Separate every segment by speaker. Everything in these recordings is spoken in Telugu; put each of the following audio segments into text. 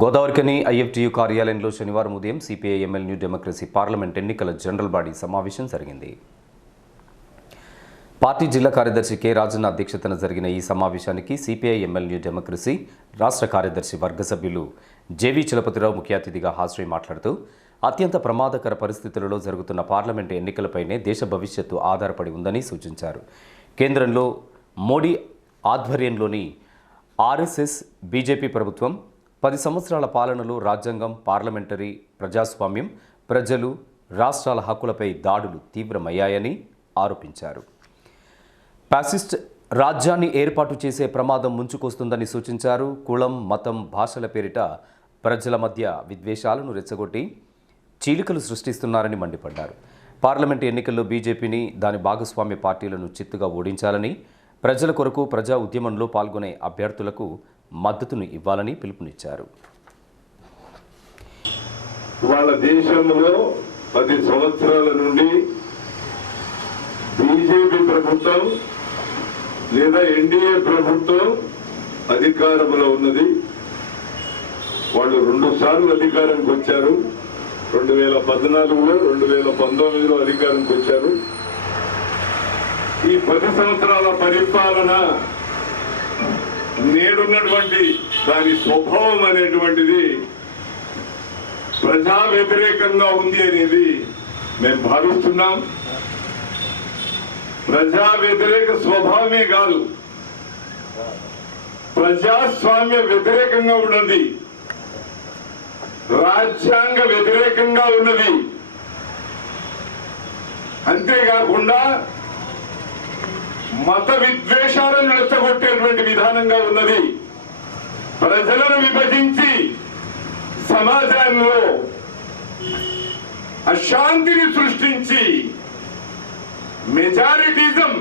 Speaker 1: గోదావరికని ఐఎఫ్టీయు కార్యాలయంలో శనివారం ఉదయం CPI ML New Democracy parliament ఎన్నికల జనరల్ బాడీ సమావేశం జరిగింది. పార్టీ జిల్లా కార్యదర్శి కె. రాజన్న అధ్యక్షతన జరిగిన ఈ సమావేశానికి సిపిఐ ఎంఎల్ న్యూ డెమోక్రసీ రాష్ట్ర కార్యదర్శి వర్గ సభ్యులు జేవీ చలపతిరావు ముఖ్య అతిథిగా హాజరై మాట్లాడుతూ అత్యంత ప్రమాదకర పరిస్థితులలో జరుగుతున్న పార్లమెంటు ఎన్నికలపైనే దేశ భవిష్యత్తు ఆధారపడి ఉందని సూచించారు. కేంద్రంలో మోడీ ఆధ్వర్యంలోని ఆర్ఎస్ఎస్ బీజేపీ ప్రభుత్వం పది సంవత్సరాల పాలనలో రాజ్యాంగం పార్లమెంటరీ ప్రజాస్వామ్యం ప్రజలు రాష్ట్రాల హక్కులపై దాడులు తీవ్రమయ్యాయని ఆరోపించారు. ఫ్యాసిస్ట్ రాజ్యాన్ని ఏర్పాటు చేసే ప్రమాదం ముంచుకొస్తుందని సూచించారు. కులం మతం భాషల పేరిట ప్రజల మధ్య విద్వేషాలను రెచ్చగొట్టి చీలికలు సృష్టిస్తున్నారని మండిపడ్డారు. పార్లమెంటు ఎన్నికల్లో బీజేపీని దాని భాగస్వామ్య పార్టీలను చిత్తుగా ఓడించాలని ప్రజల కొరకు ప్రజా ఉద్యమంలో పాల్గొనే అభ్యర్థులకు మద్దతును ఇవ్వాలని పిలుపునిచ్చారు.
Speaker 2: వాళ్ళ దేశంలో పది సంవత్సరాల నుండి బీజేపీ ప్రభుత్వం లేదా ఎన్డీఏ ప్రభుత్వం అధికారంలో ఉన్నది. వాళ్ళు రెండు సార్లు అధికారానికి వచ్చారు. రెండు వేల పద్నాలుగులో రెండు వేల పంతొమ్మిదిలో అధికారానికి వచ్చారు. ఈ పది సంవత్సరాల పరిపాలన నేడున్నటువంటి దాని స్వభావం అనేటువంటిది ప్రజా వ్యతిరేకంగా ఉంది అనేది మేము భావిస్తున్నాం. ప్రజా వ్యతిరేక స్వభావమే కాదు ప్రజాస్వామ్య వ్యతిరేకంగా ఉన్నది రాజ్యాంగ వ్యతిరేకంగా ఉన్నది. అంతేకాకుండా మత విద్వేషాలను నష్టగొట్టేటువంటి విధానంగా ఉన్నది. ప్రజలను విభజించి సమాజంలో అశాంతిని సృష్టించి మెజారిటిజం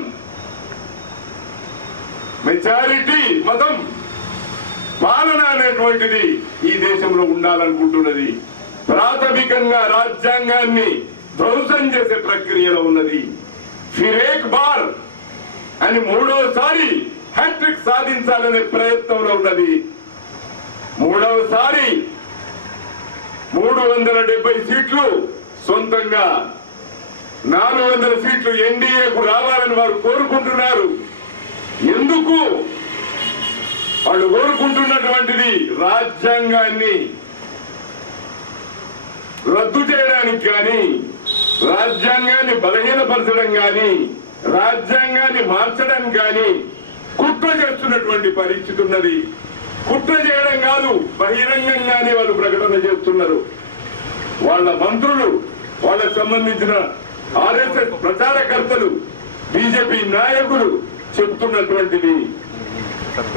Speaker 2: మెజారిటీ మతం పాలన అనేటువంటిది ఈ దేశంలో ఉండాలనుకుంటున్నది. ప్రాథమికంగా రాజ్యాంగాన్ని ధ్వంసం చేసే ప్రక్రియలో ఉన్నది. ఫిరేక్ బార్ అని మూడోసారి హ్యాట్రిక్ సాధించాలనే ప్రయత్నంలో ఉన్నది. మూడవసారి మూడు వందల డెబ్బై సీట్లు సొంతంగా నాలుగు వందల సీట్లు ఎన్డీఏకు రావాలని వారు కోరుకుంటున్నారు. ఎందుకు? వాళ్ళు కోరుకుంటున్నటువంటిది రాజ్యాంగాన్ని రద్దు చేయడానికి కానీ రాజ్యాంగాన్ని బలహీనపరచడం కానీ రాజ్యాంగాన్ని మార్చడం కానీ కుట్ర చేస్తున్నటువంటి పరిస్థితి ఉన్నది. కుట్ర చేయడం కాదు బహిరంగంగానే వాళ్ళు ప్రకటన చేస్తున్నారు. వాళ్ళ మంత్రులు వాళ్ళకు సంబంధించిన ఆర్ఎస్ఎస్ ప్రచారకర్తలు బీజేపీ నాయకులు చెప్తున్నటువంటిది.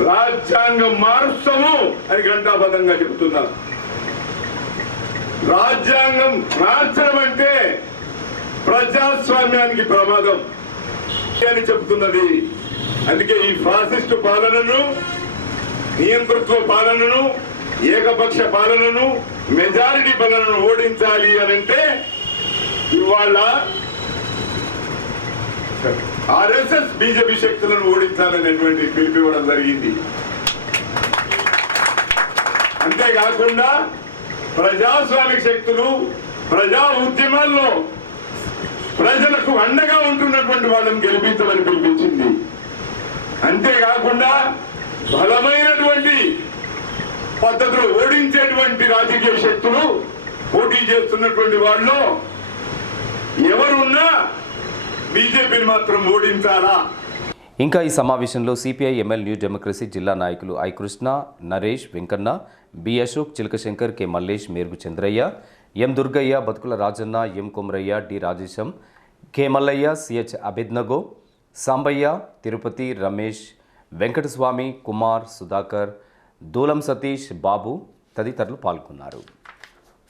Speaker 2: రాజ్యాంగం మారుస్తాము అని ఘంటాబద్ధంగా చెప్తున్నారు. రాజ్యాంగం మార్చడం అంటే ప్రజాస్వామ్యానికి ప్రమాదం. అని చెప్తున్నది అందుకే ఈ ఫాసిస్ట్ పాలనను నియంతృత్వ పాలనను ఏకపక్ష పాలనను మెజారిటీ పాలనను ఓడించాలి అని అంటే ఇవాళ ఆర్ఎస్ఎస్ బీజేపీ శక్తులను ఓడించాలనేటువంటి పిలుపు ఇవ్వడం జరిగింది. అంతేకాకుండా ప్రజాస్వామిక శక్తులు ప్రజా ఉద్యమాల్లో ప్రజలకు అండగా ఉంటున్నటువంటి వాళ్ళని గెలిపించమని పిలిపించింది. అంతేకాకుండా బలమైనటువంటి పద్ధతులు ఓడించేటువంటి రాజకీయ శక్తులు పోటీ చేస్తున్నటువంటి వాళ్ళు ఎవరున్నా బీజేపీని మాత్రం ఓడించాలా?
Speaker 1: ఇంకా ఈ సమావేశంలో సిపిఐ ఎంఎల్ న్యూ డెమోక్రసీ జిల్లా నాయకులు I Krishna Naresh Venkanna B Ashok Chilakashankar K Mallesh Merugu Chandraiah M Durgaiah Batukula Rajanna M Kumaraiah D Rajesham K Mallaiah CH అభిజ్నగో Sambaiah Tirupati Ramesh Venkataswamy Kumar Sudhakar Dulam Satish బాబు తదితరులు పాల్గొన్నారు.